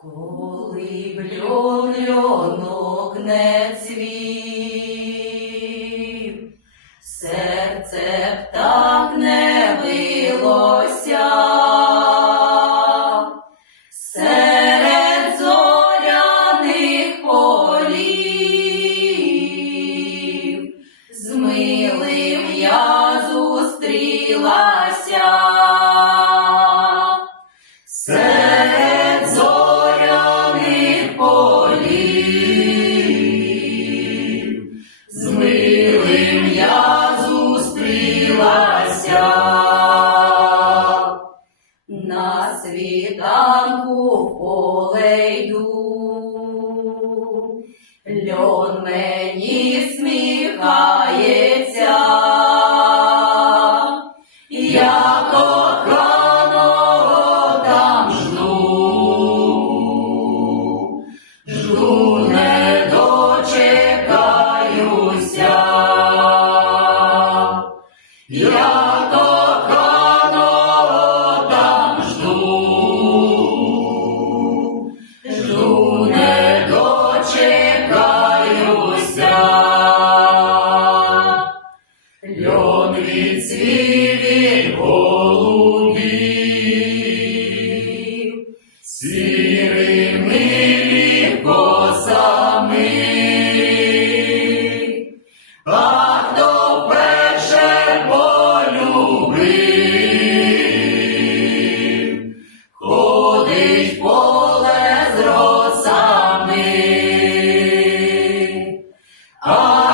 Коли б льонок не цвів, серце б не билося. Зоряних полів з я зустрілася. Полів з милим я зустрілася. На світанку в поле йду, Я коханого там жду, жду не дочекаюся. Льон від голубів, сірими Amen.